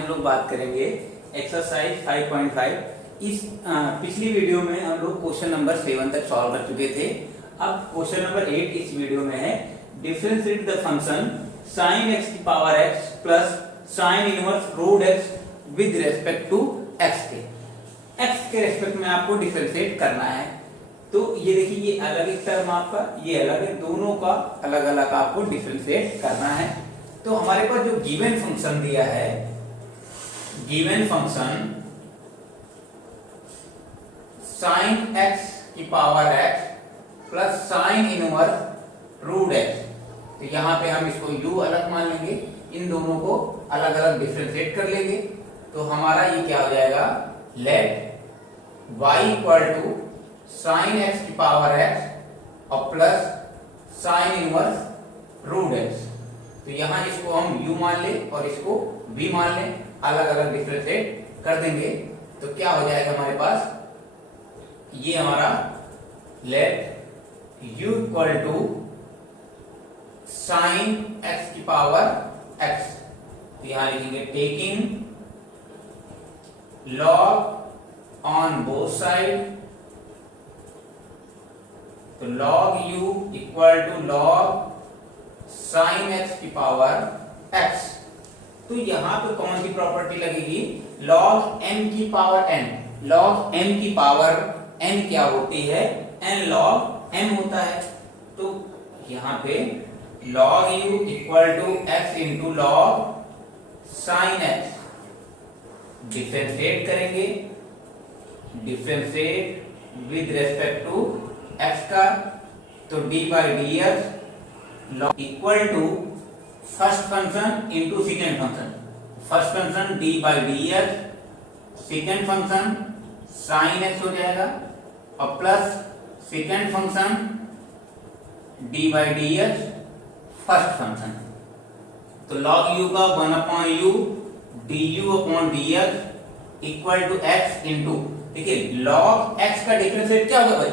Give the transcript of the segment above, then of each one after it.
हम लोग बात करेंगे एक्सरसाइज 5.5। इस पिछली वीडियो में हम लोग क्वेश्चन नंबर 7 तक सॉल्व कर चुके थे। अब क्वेश्चन नंबर 8 इस वीडियो में है। Differentiate the function sin x की power x plus sin inverse root x with respect to x के रेस्पेक्ट में आपको डिफरेंशिएट करना है। तो ये देखिए, ये अलग एक टर्म आपका, ये अलग है, दोनों का अलग अलग आपको डिफरेंशिएट करना है। तो हमारे पास जो गिवन फंक्शन दिया है, गिवन फंक्शन sin x की power x plus sin inverse root x, तो यहां पे हम इसको u अलग मान लेंगे, इन दोनों को अलग अलग डिफरेंशिएट कर लेंगे। तो हमारा ये क्या हो जाएगा, let y equal to sin x की पावर x और plus sin inverse root x। तो यहां इसको हम u मान ले और इसको v मान ले, अलग अलग डिफरेंशिएट कर देंगे। तो क्या हो जाएगा हमारे पास, ये हमारा let u equal to sin x की पावर x। तो यहां लिखेंगे taking log on both side, तो log u equal to log sin x की पावर x। तो यहां पे कौन सी प्रॉपर्टी लगेगी, log m की पावर n। log m की पावर n क्या होती है, n log m होता है। तो यहां पे log u equal to x into log sin x, differentiate करेंगे, differentiate with respect to x का, तो d by d x equal to first function into second function. First function d by d x, second function sin x हो जाएगा और plus second function d by d x first function. तो log u का 1/u du upon dx equal to x into, देखिए log x का differentiate क्या होगा भाई,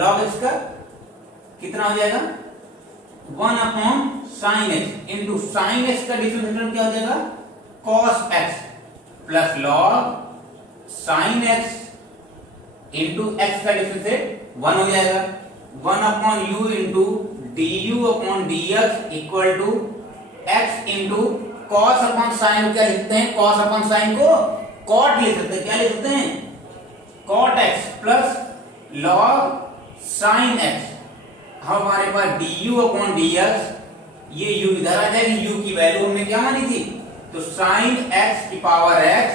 log x का कितना हो जाएगा 1 upon sin x into sin x का डिफरेंशिएट क्या हो जाएगा cos x plus log sin x into x का डिफरेंशिएट 1 हो जाएगा। 1 upon u into du upon dx equal to x into cos upon sin। क्या लिखते हैं, cos अपॉन sin को cot लिख सकते हैं, क्या लिख सकते हैं cot x plus log sin x। हमारे पास du अपॉन dx, ये u इधर आ जाएगी, u की वैल्यू हमने क्या मानी थी, तो sin x की पावर x,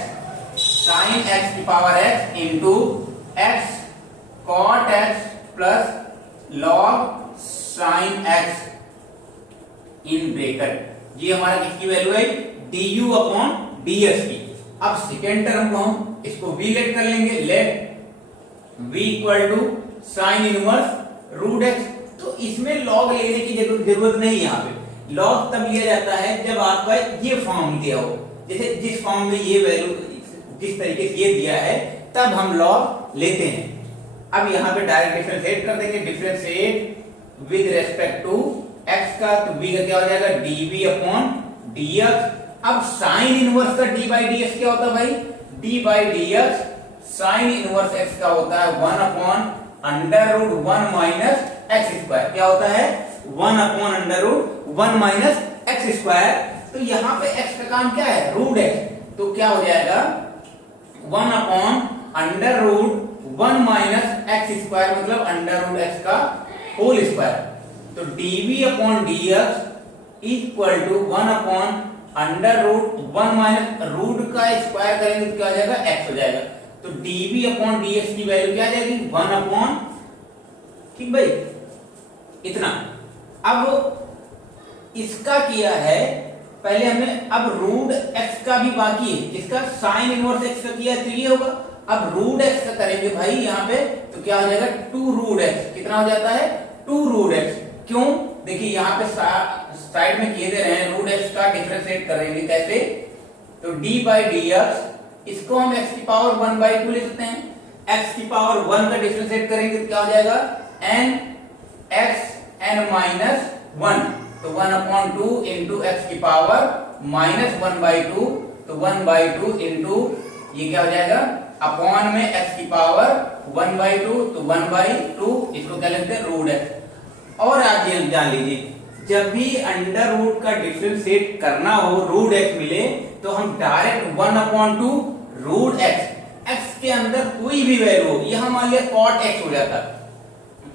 sin x की power x into x cot x plus log sin x in bracket. ये हमारा किसकी वैल्यू है, du अपॉन dx की। अब सेकेंड टर्म को हम इसको v लेट कर लेंगे, let v equal to sine inverse root x। तो इसमें log लेने की जरूरत नहीं है। यहाँ पे log तब लिया जाता है जब आपका ये फॉर्म दिया हो, जैसे जिस फॉर्म में ये वैल्यू जिस तरीके से ये दिया है तब हम log लेते हैं। अब यहाँ पे डायरेक्ट डिफरेंशिएट कर देंगे, differentiate with respect to x का, तो v का क्या हो जाएगा dv अपॉन dx। अब साइन इनवर्स का d बाई dx क्या होता है भाई, d by dx sine inverse x का होता है 1 upon under root 1 minus x square. क्या होता है 1 upon under root 1 minus x square. तो यहाँ पे x का काम क्या है, रूट x। तो क्या हो जाएगा 1 upon under root 1 minus x square, मतलब अंडर रूट x का होल स्क्वायर। तो dv upon dx equal to 1 upon under root 1 minus root का स्क्वायर करेंगे तो क्या हो जाएगा x हो जाएगा। तो dv अपॉन dx की वैल्यू क्या आ जाएगी 1 अपॉन, ठीक भाई, इतना। अब इसका किया है पहले हमने, अब रूट x का भी बाकी है, इसका साइन इनवर्स x का किया है तो ये होगा। अब रूट x का करेंगे भाई यहाँ पे, तो क्या हो जाएगा 2 रूट x। कितना हो जाता है 2 रूट x। क्यों, देखिए यहाँ पे साइड में किए दे रहे हैं, रूट x का डिफरेंशिएट करेंगे कैसे, तो d बाई डी एक्स, इसको हम x की पावर 1 बाई 2 ले सकते हैं। x की पावर 1 का डिफरेंशिएट करेंगे तो क्या हो जाएगा n x n माइनस 1, तो 1 अपॉन 2 इंटू एक्स की पावर माइनस 1 बाई 2 तो 1/2 इंटू ये क्या हो जाएगा अपॉन में x की पावर 1/2, तो 1/2 इसको क्या लिखते हैं रूट x। और आप ये जान लीजिए जब भी अंडर रूट का डिफरेंशिएट करना हो रूट x मिले तो हम डायरेक्ट 1/2 रूट x के अंदर कोई भी वैल्यू हो, यहां मान लिया cot x हो जाता,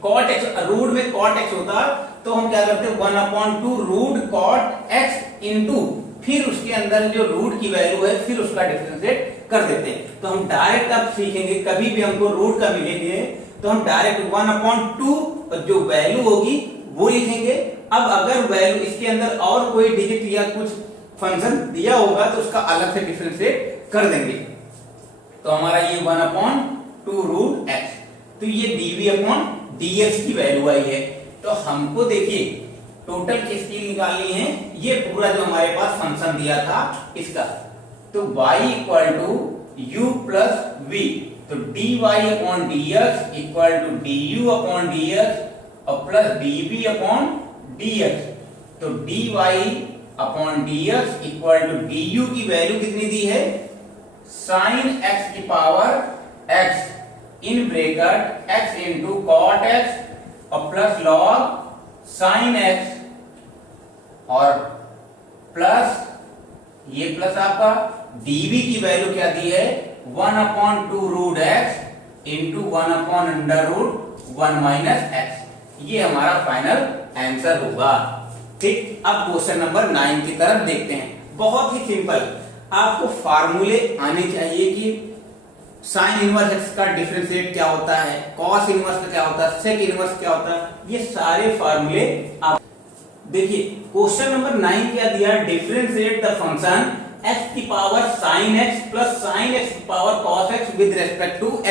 cot x रूट में cot x होता तो हम क्या करते 1/2 रूट cot x इंटू फिर उसके अंदर जो रूट की वैल्यू है फिर उसका डिफरेंशिएट कर देते हैं। तो हम डायरेक्ट अब सीखेंगे कभी भी हमको रूट का मिलेंगे तो हम डायरेक्ट 1/2 जो वैल्यू होगी वो लिखेंगे। अब अगर वैल्यू इसके अंदर और कोई डिजिट या कुछ फंक्शन दिया होगा तो उसका अलग से डिफरेंशिएट कर देंगे। तो हमारा ये 1/2 रूट x, तो ये dv/dx की वैल्यू आई है। तो हमको देखिए टोटल किसकी निकालनी है, ये पूरा जो हमारे पास फंक्शन दिया था इसका। तो y = u + v, तो dy/dx = du/dx और प्लस dv/dx, तो dy/dx = du की वैल्यू कितनी दी है sin x की power x in bracket x into cot x और प्लस log sin x और प्लस ये प्लस आपका dv की वैल्यू क्या दी है 1/2 रूट x इंटू 1/√1 - x। ये हमारा फाइनल आंसर होगा। ठीक, अब क्वेश्चन नंबर 9 की तरफ देखते हैं। बहुत ही सिंपल, आपको फार्मूले आने चाहिए कि साइन इनवर्स एक्स का डिफरेंशिएट क्या होता है, कॉस इनवर्स का क्या होता है, सेक इनवर्स क्या होता है, ये सारे फार्मूले आप देखिए। क्वेश्चन नंबर 9 क्या दिया, डिफरेंशिएट द फंक्शन x की power sin x plus sin x की power cos x with respect to x।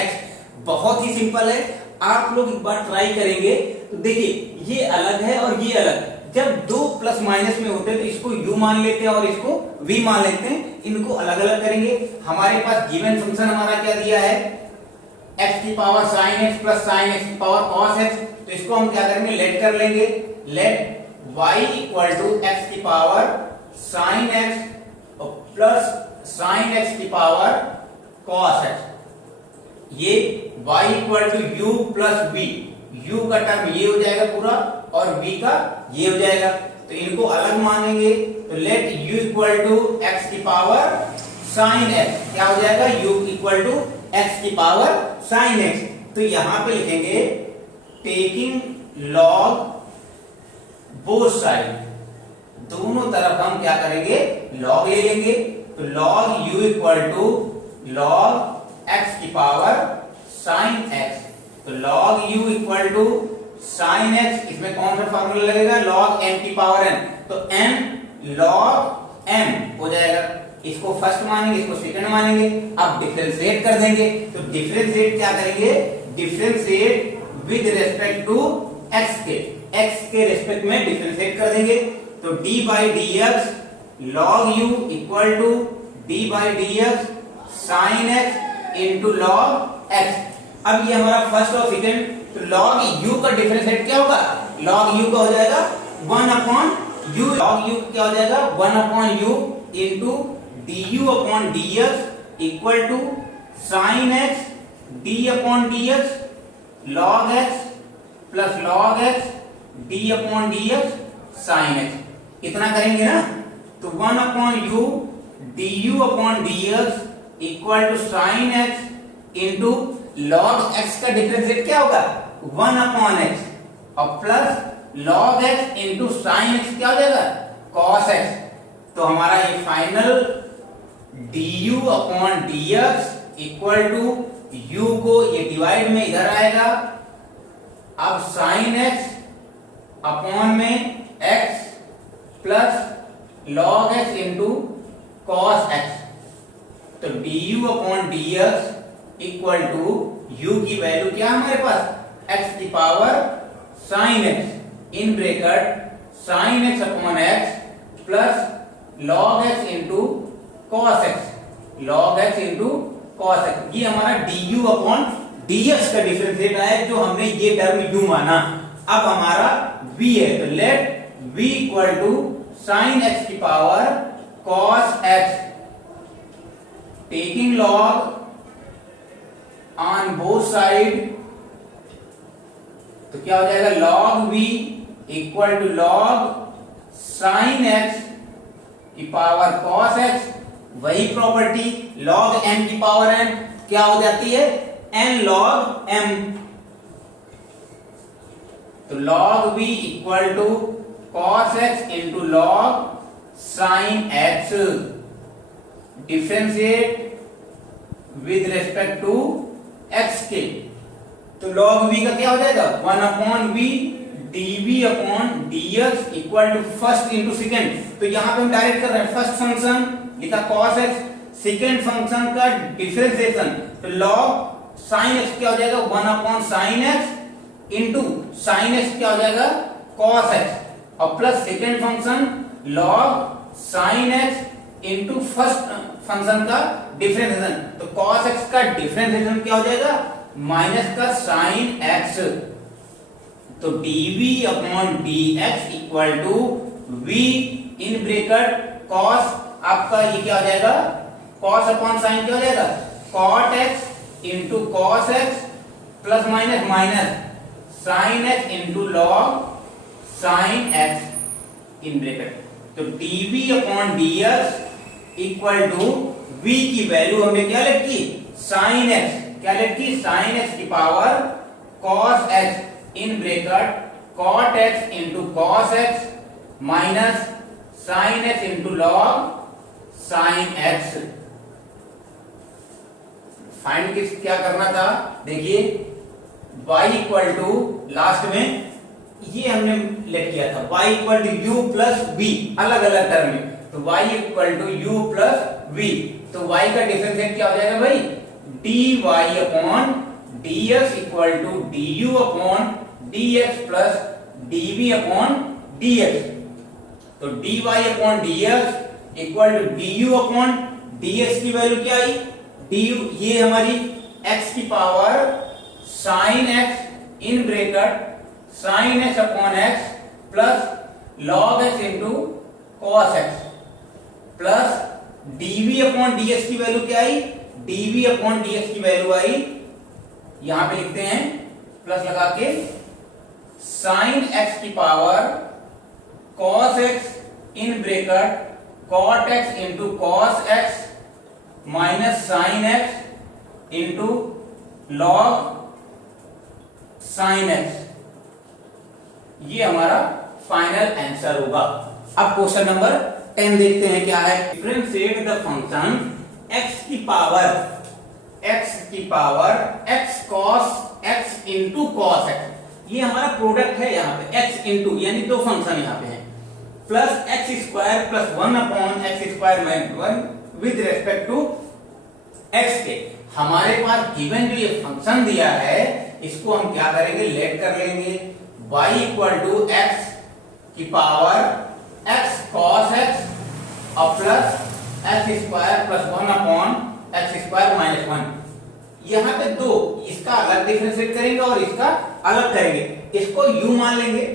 बहुत ही सिंपल है, आप लोग एक बार ट्राई करेंगे तो देखिए ये अलग है और ये अलग। जब दो प्लस माइनस में होते हैं तो इसको u मान लेते हैं और इसको v मान लेते हैं, इनको अलग अलग करेंगे। हमारे पास गिवन फंक्शन हमारा क्या दिया है x की power sin x plus sin x की पावर cos x, तो इसको हम क्या करेंगे लेट कर लेंगे। लेट y = x की पावर sin x और प्लस sin x की पावर cos x। ये y = u + v, u का टर्म ये हो जाएगा पूरा और v का ये हो जाएगा, तो इनको अलग मानेंगे। तो लेट u = x की पावर sin x क्या हो जाएगा u = x की पावर sin x। तो यहां पे लिखेंगे टेकिंग log बोथ साइड, दोनों तरफ हम क्या करेंगे log ले लेंगे। तो log u = log x की पावर sin x, तो log u = sin x, इसमें कौन सा फार्मूला लगेगा log m की पावर n, तो m log m हो जाएगा। इसको फर्स्ट मानेंगे, इसको सेकंड मानेंगे। अब डिफरेंशिएट कर देंगे, तो डिफरेंशिएट क्या करेंगे differentiate with respect to x के रिस्पेक्ट में डिफरेंशिएट कर देंगे। तो d/dx log u = d/dx sin x into log x। अब ये हमारा फर्स्ट और सेकंड, तो log u का डिफरेंशिएट क्या होगा log u का हो जाएगा 1/u, log u क्या हो जाएगा 1/u into du/dx equal to sin x d/dx log x plus log x d/dx sin x। इतना करेंगे ना, तो 1/u du/dx equal to sin x into log x का डिफरेंशिएट क्या होगा 1/x और plus log x into sin x क्या हो जाएगा cos x। तो हमारा ये final du/dx equal to u को ये डिवाइड में इधर आएगा, अब sin x अपॉन में x plus log x into cos x। तो du/dx इक्वल टू u की वैल्यू क्या है हमारे पास x की power sin x in bracket sin x upon x plus log x into cos x, log x into cos x। ये हमारा du/dx का differentiate आया जो हमने ये टर्म u माना। अब हमारा v है, तो लेट v = sin x की power cos x taking log on both side, तो क्या हो जाएगा log v equal to log sin x की पावर cos x। वही प्रॉपर्टी log m की पावर n क्या हो जाती है n log m। तो log v equal to cos x into log sin x, differentiate with respect to x के। तो log v का क्या हो जाएगा 1/v dv upon dx equal to first into second. तो यहां पे हम डायरेक्ट कर रहे हैं, फर्स्ट फंक्शन लिखा cos x, सेकेंड फंक्शन का डिफरेंशिएशन, तो log sin x क्या हो जाएगा 1/sin x into sin x क्या हो जाएगा cos x, और plus second function log sin x into first function का डिफरेंशिएशन, तो cos x का डिफरेंशिएशन क्या हो जाएगा माइनस का sin x। तो dv upon dx equal to v in bracket cos, आपका ये क्या हो जाएगा cos अपॉन sin क्या हो जाएगा cot x into cos x plus minus minus sin x into log sin x in bracket. तो dv upon dx equal to v की वैल्यू हमने क्या लिखी sin x, क्या लिखी sin x की power cos x in bracket cot x into cos x minus sin x into log sin x। Find किस क्या करना था, देखिए y इक्वल टू लास्ट में ये हमने लेट किया था y equal to u plus v, अलग अलग टर्म में, तो y equal to u plus v, तो y का डिफरेंशिएट क्या हो जाएगा भाई dy upon dx equal to du upon dx plus dv upon dx। तो dy upon dx equal to du upon dx की वैल्यू क्या आई du, ये हमारी x की power sin x in bracket sin x upon x plus log x into cos x plus dv upon dx की value क्या आई dv upon dx की value आई, यहां पे लिखते हैं प्लस लगा के sin x की power cos x in bracket cot x into cos x minus sin x into log sin x, ये हमारा फाइनल आंसर होगा। अब क्वेश्चन नंबर 10 देखते हैं क्या है। डिफरेंशिएट द फंक्शन x की power x cos x into cos x, ये हमारा प्रोडक्ट है यहाँ पे x इंटू, यानी दो फंक्शन यहाँ पे हैं, plus x square plus 1 upon x square minus 1 with respect to x के। हमारे पास गिवन जो ये फंक्शन दिया है इसको हम क्या करेंगे लेट कर लेंगे, y इक्वल टू x की पावर x cos x और plus x square plus 1 upon x square minus 1। यहाँ पे दो, इसका अलग डिफरेंशिएट करेंगे और इसका अलग करेंगे, इसको u मान लेंगे।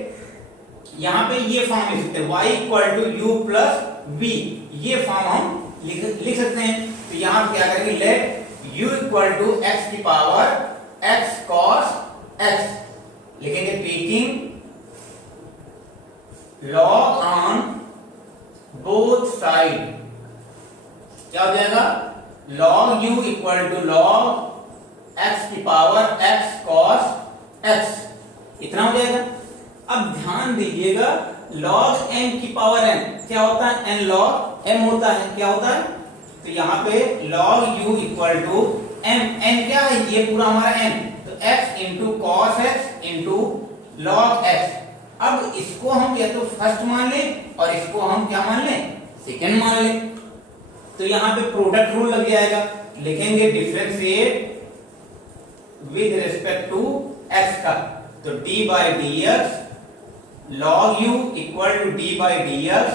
यहाँ पे ये फॉर्म लिख सकते हैं y equal to u plus v, ये फॉर्म हम लिख सकते हैं। तो यहाँ क्या करेंगे let u equal to x की पावर x cos x लिखेंगे, taking log on both side, क्या हो जाएगा log u equal to log x की पावर x cos x, इतना हो जाएगा। अब ध्यान दीजिएगा log m की पावर n क्या होता है n log m होता है, क्या होता है, तो यहाँ पे log u equal to m, n क्या है ये पूरा हमारा n, तो x into cos x into log x। अब इसको हम या तो फर्स्ट मान लें और इसको हम क्या मान लें सेकेंड मान लें, तो यहाँ पे प्रोडक्ट रूल लग जाएगा, लिखेंगे differentiate with respect to x का, तो d by dx log u equal to d by dx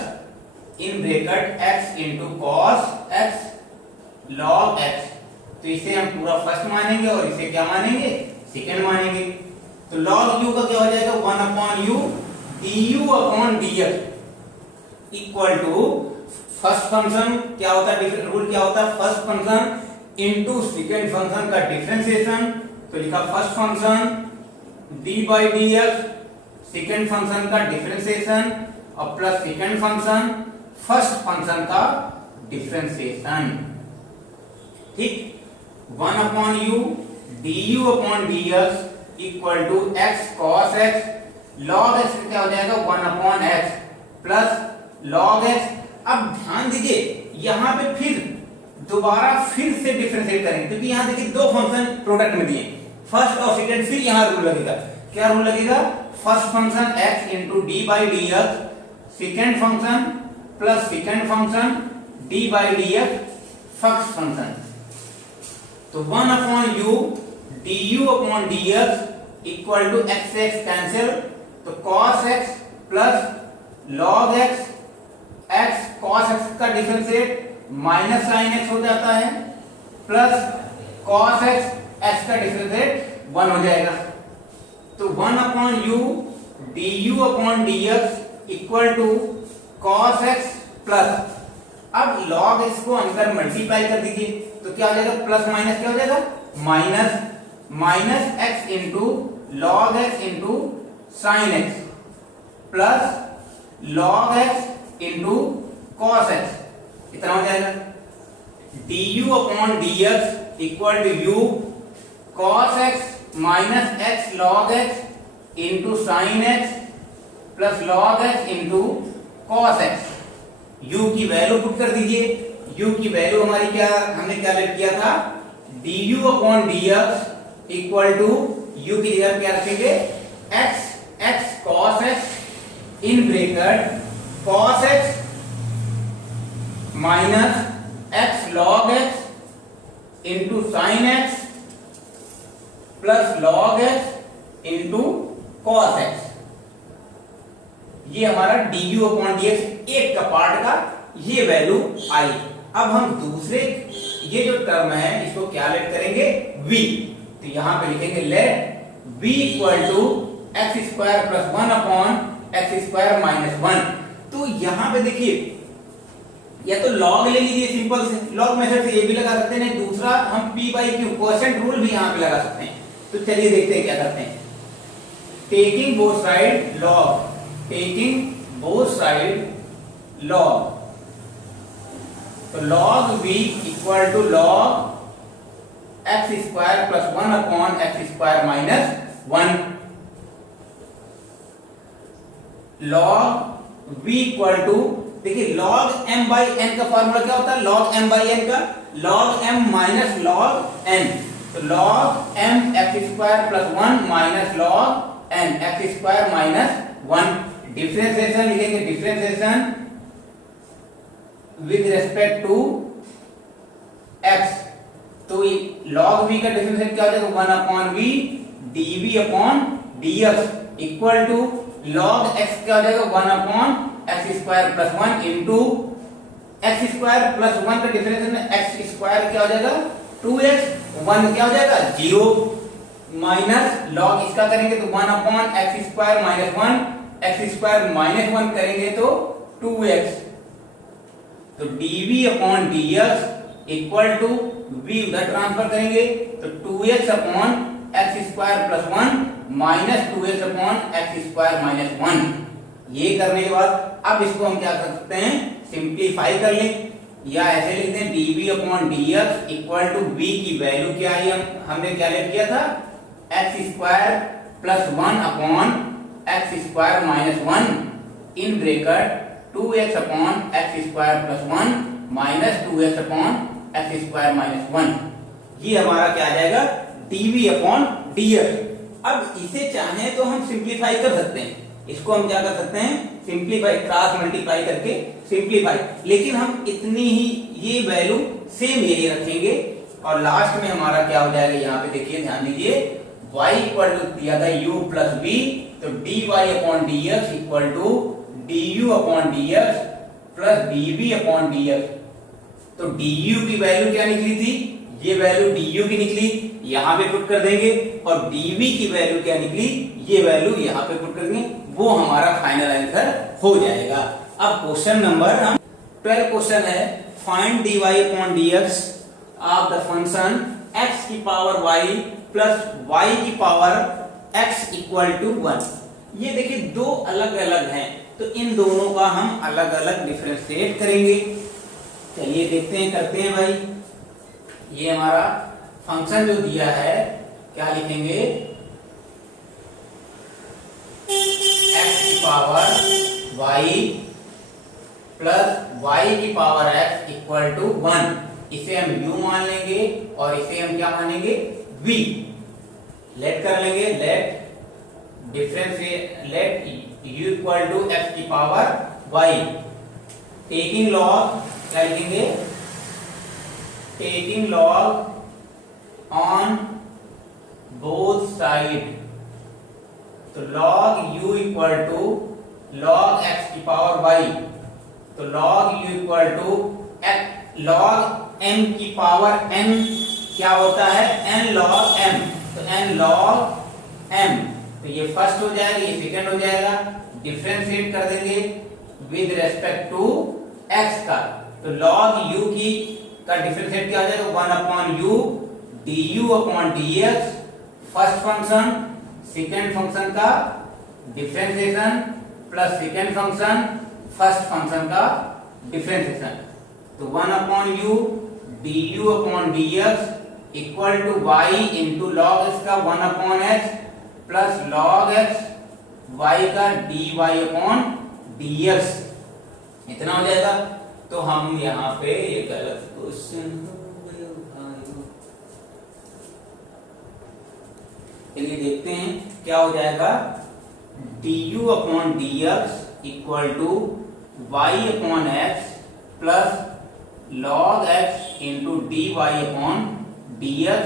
in bracket x into cos x log x। तो इसे हम पूरा फर्स्ट मानेंगे और इसे क्या मानेंगे सेकेंड मानेंगे, तो log u का क्या हो जाएगा 1 upon u du upon dx equal to first function क्या होता है, रूल क्या होता है, first function into second function का डिफरेंशिएशन। तो लिखा first function d by d x, second function का डिफरेंशिएशन और plus second function first function का डिफरेंशिएशन। ठीक, 1 upon u d u upon d x equal to x cos x, log x क्या हो जाएगा 1 upon x plus log x. अब ध्यान दीजिए यहां पे फिर दोबारा फिर से डिफरेंशिएट करेंगे, क्योंकि यहां देखिए दो फंक्शन प्रोडक्ट में दिए, फर्स्ट और सेकंड। फिर यहां रूल लगेगा, क्या रूल लगेगा, first function x into d by d x, second function plus second function d by d x first function. तो 1 upon u d u upon d x equal to x x cancel, तो cos x plus log x, x cos x का differentiate minus sine x हो जाता है, plus cos x x का differentiate 1 हो जाएगा। तो 1 upon u d u upon d x equal to cos x plus, अब लॉग एक्स को अंदर मल्टीप्लाई कर दीजिए, तो क्या हो जाएगा, प्लस माइनस क्या हो जाएगा, minus minus x into log x into sine x plus log x into cos x, इतना हो जाएगा। D u upon d x equal to u cos x minus x log x into sine x plus log x into cos x. u की वैल्यू put कर दीजिए, u की value हमारी क्या, हमने क्या लेट किया था, d u upon d x equal to u की जगह क्या रखेंगे, x x cos x in bracket cos x minus x log x into sine x plus log x into cos x। ये हमारा du अपॉन dx एक का part का ये वैल्यू आई। अब हम दूसरे ये जो टर्म है इसको क्या लेट करेंगे, v, तो यहां पे लिखेंगे let v equal to x square plus 1 upon x square minus 1। तो यहां पे देखिए या तो लॉग ले लीजिए, सिंपल से लॉग मेथड से ये भी लगा सकते हैं, दूसरा हम p by Q quotient rule भी यहां पे लगा सकते हैं। तो चलिए देखते हैं क्या करते हैं, taking both side log, taking both side log, तो log v equal to log x square plus 1 upon x square minus 1, log v equal to, देखिए log m बाई n का फॉर्मूला क्या होता है, log m बाई n का log m minus log n, तो log m x square plus 1 minus log n x square minus 1। Differentiation लिखेंगे, differentiation with respect to x, तो log v का differentiation क्या हो जाएगा, 1 upon v dv upon dx equal to log x क्या हो जाएगा, 1 upon x square plus 1 into x square plus 1 का डिफरेंशिएशन में एक्स स्क्वायर क्या हो जाएगा 2x, 1 क्या हो जाएगा 0 माइनस लॉग इसका करेंगे तो 1 upon x square minus 1, x square minus 1 करेंगे तो 2x, तो dv upon dx equal to v उधर ट्रांसफर करेंगे तो 2x upon x square plus 1 minus 2x upon x square minus 1। ये करने के बाद अब इसको हम क्या कर सकते हैं, सिंप्लीफाई कर लें, या ऐसे लिखते हैं dv upon dx equal to v की वैल्यू क्या आई, हमने क्या लेट किया था, x square plus 1 upon x square minus 1 in bracket 2x upon x square plus 1 minus 2x upon x square minus 1। ये हमारा क्या आ जाएगा, dv अपॉन dx। अब इसे चाहे तो हम सिंप्लीफाई कर सकते हैं, इसको हम क्या कर सकते हैं, सिंप्लीफाई, क्रॉस मल्टीप्लाई करके सिंप्लीफाई, लेकिन हम इतनी ही ये वैल्यू सेम यही रखेंगे और लास्ट में हमारा क्या हो जाएगा, यहाँ पे देखिए ध्यान दीजिए, y इक्वल टू दिया था u प्लस v, तो dy upon dx equal to du upon dx plus dv upon dx। तो du की वैल्यू क्या निकली थी, ये वैल्यू du की निकली, यहाँ पे पुट कर देंगे, और dv की वैल्यू क्या निकली, ये वैल्यू यहाँ पे पुट कर देंगे, वो हमारा फाइनल आंसर हो जाएगा। अब क्वेश्चन नंबर हम 12 क्वेश्चन है, find dy upon dx of the function x की पावर y प्लस y की पावर x इक्वल टू 1। ये देखिए दो अलग अलग हैं, तो इन दोनों का हम अलग अलग डिफरेंशिएट करेंगे। चलिए देखते हैं, करते हैं भाई। ये हमारा फंक्शन जो दिया है, क्या लिखेंगे, x की पावर y प्लस y की पावर x इक्वल टू 1। इसे हम u मान लेंगे और इसे हम क्या मानेंगे, v। लेट कर लेंगे, let differentiate, let u equal to x की पावर y, टेकिंग लॉग, क्या लिखेंगे, taking log on both side. तो log u equal to log x की पावर y, तो log u equal to log m की power n क्या होता है, n log m, तो n log m, तो ये फर्स्ट हो जाएगा, ये सेकंड हो जाएगा। डिफरेंशिएट कर देंगे विद रेस्पेक्ट टू x का, तो log u की का डिफरेंशिएट क्या हो जाएगा, 1 upon u du upon dx, first function second function का differentiation plus second function first function का डिफरेंशिएशन, तो 1 upon u du upon dx equal to y into log x का 1 upon x plus log x y का dy upon dx, इतना हो जाएगा। तो हम यहाँ पे ये गलत क्वेश्चन हो गया भाई, चलिए देखते हैं क्या हो जाएगा, du upon dx equal to y upon x plus log x into dy upon dx,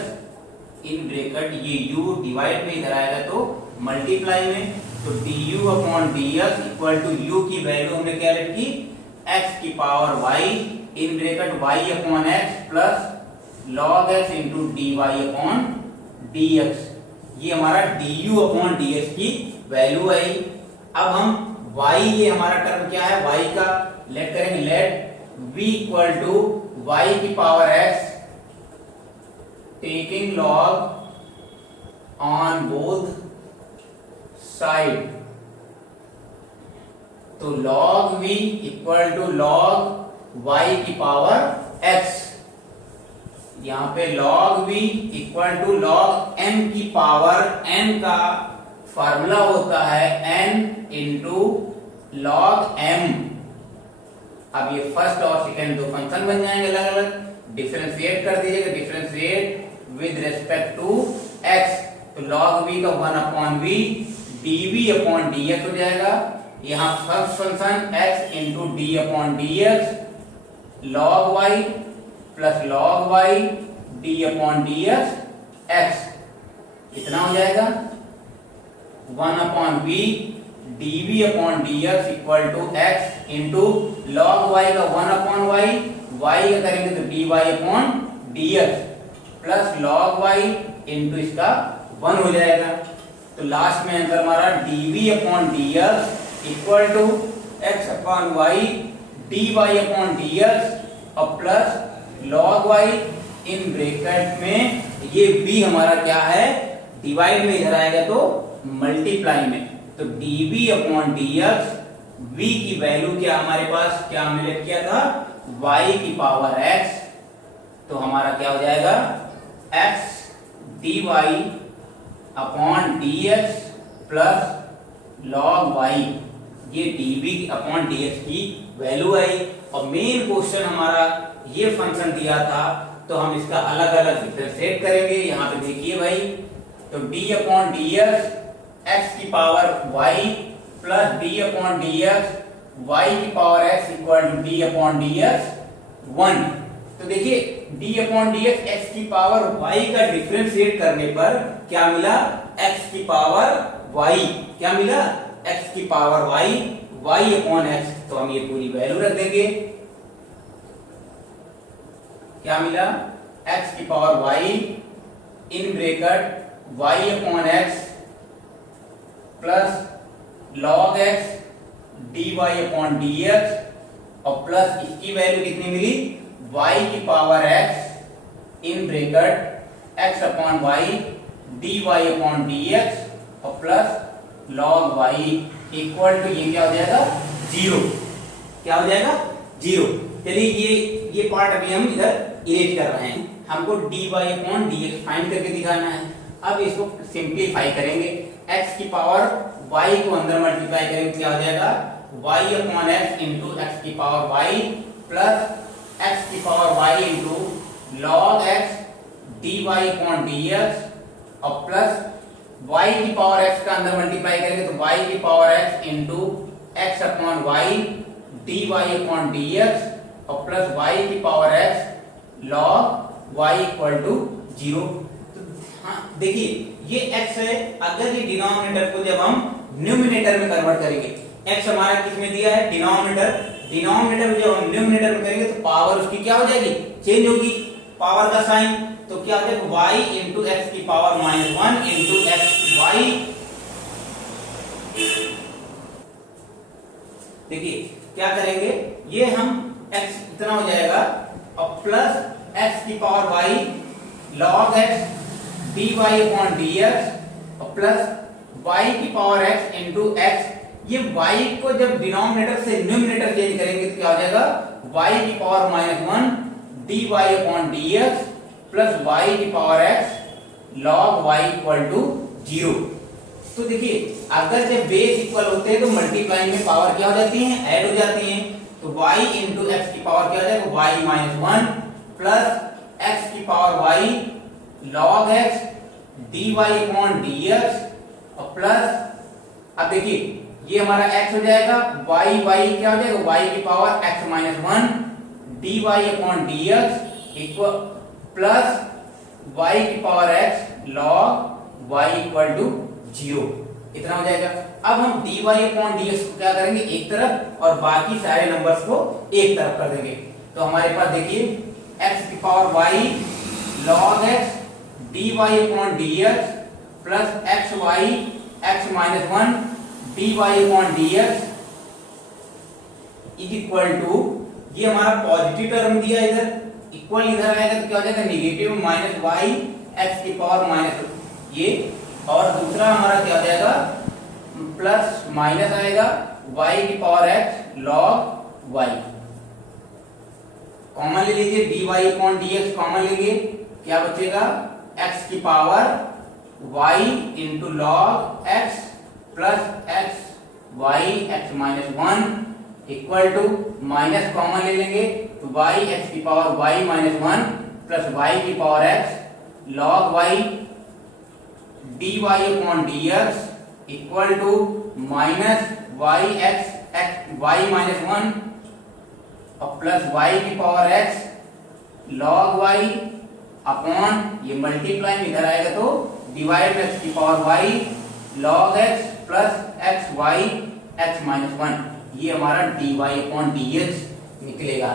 in bracket ये u डिवाइड में इधर आएगा तो मल्टीप्लाई में, तो du upon dx equal to u की वैल्यू हमने क्या रखी, x की power y, in bracket y upon x plus log x into dy upon dx, ये हमारा du अपॉन dx की वैल्यू आई। अब हम y, ये हमारा टर्म क्या है, y का लेट करेंगे, let v equal to y की power x taking log on both side, तो log v equal to log y की पावर x, यहाँ पे log v equal to log m की पावर n का फार्मूला होता है n इंटू log m। अब ये फर्स्ट और सेकंड दो फंक्शन बन जाएंगे अलग अलग, डिफरेंशिएट कर दीजिएगा, differentiate with respect to x, तो log v का 1 upon v dv upon dx हो जाएगा। यहाँ first function x into d upon dx, log y plus log y d upon dx x, इतना हो जाएगा। 1 upon v dv upon dx equal to x into log y का 1 upon y, y का करेंगे तो dy upon dx plus log y into इसका 1 हो जाएगा। तो लास्ट में आंसर हमारा dv upon dx equal to x upon y dy upon dx और plus log y in bracket में ये v हमारा क्या है, डिवाइड में इधर आएगा तो मल्टीप्लाई में, तो dv अपॉन dx v की वैल्यू क्या हमारे पास, क्या हमने लेट किया था, y की पावर x, तो हमारा क्या हो जाएगा, x dy upon dx plus log y, ये dv अपॉन dx की वैल्यू आई। और मेन क्वेश्चन हमारा ये फंक्शन दिया था, तो हम इसका अलग अलग डिफरेंशिएट करेंगे। यहाँ पे देखिए भाई, तो d अपॉन dx x की power y plus d upon dx y की power x equal to d upon dx 1। तो देखिए d अपॉन dx x की पावर y का डिफरेंशिएट करने पर क्या मिला, x की पावर y, क्या मिला, x की power y, y upon x, तो हम ये पूरी वैल्यू रख देंगे, क्या मिला, x की power y in bracket y upon x plus log x dy upon dx और प्लस इसकी वैल्यू कितनी मिली, y की power x in bracket x upon y dy upon dx और plus log y equal to ये क्या हो जाएगा, 0। क्या हो जाएगा, 0। चलिए ये पार्ट अभी हम इधर इरेज कर रहे हैं, हमको dy अपॉन dx फाइंड करके दिखाना है। अब इसको सिंप्लीफाई करेंगे, x की पावर y को अंदर मल्टीप्लाई करेंगे, क्या हो जाएगा, y upon x into x की पावर y प्लस x की power y into log x dy upon dx और प्लस y की पावर x का अंदर मल्टीप्लाई करेंगे तो y की power x into x upon y dy upon dx और प्लस y की power x log y equal to 0। तो हाँ देखिए ये x है, अगर ये डिनोमिनेटर को जब हम न्यूमरेटर में कन्वर्ट करेंगे, x हमारा किस में दिया है, डिनोमिनेटर में जब हम न्यूमरेटर में करेंगे तो पावर उसकी क्या हो जाएगी, चेंज होगी पावर का साइन। तो क्या हो जाएगा, y इंटू एक्स की पावर -1 इंटू एक्स वाई। देखिए क्या करेंगे, ये हम x इतना हो जाएगा और प्लस x की power y log x dy upon dx और प्लस y की पावर x इंटू x। ये y को जब डिनोमिनेटर से न्यूमरेटर चेंज करेंगे तो क्या हो जाएगा, y की power -1 dy upon dx plus y की power x log y equal to 0। तो देखिए अगर जब बेस इक्वल होते हैं तो मल्टीप्लाइंग में पावर क्या हो जाती है, ऐड हो जाती है। तो y इंटू एक्स की पावर क्या हो जाएगा, y -1 प्लस x की power y log x dy upon dx और प्लस अब देखिए ये हमारा x हो जाएगा, y क्या हो जाएगा, y की power x -1 dy upon dx equal plus y की power x log y equal to 0। इतना हो जाएगा। अब हम dy अपॉन dx को क्या करेंगे, एक तरफ और बाकी सारे नंबर्स को एक तरफ कर देंगे। तो हमारे पास देखिए x की power y log x dy upon dx plus xy x -1 dy upon dx is equal to, ये हमारा पॉजिटिव टर्म दिया इधर, इक्वल इधर आएगा तो क्या हो जाएगा, नेगेटिव -y x की पावर माइनस ये, और दूसरा हमारा क्या हो जाएगा, प्लस माइनस आएगा y की power x log y। Common ले लीजिए, dy अपॉन dx कॉमन लेंगे, क्या बचेगा, x की power y into log x plus x y x -1 equal to minus common ले लेंगे तो y x की पावर y -1 प्लस y की power x log y dy upon dx equal to minus y x y -1 और plus y की power x log y upon ये multiply इधर आएगा तो डिवाइड x की power y log x plus x y x -1, ये हमारा dy upon dx निकलेगा।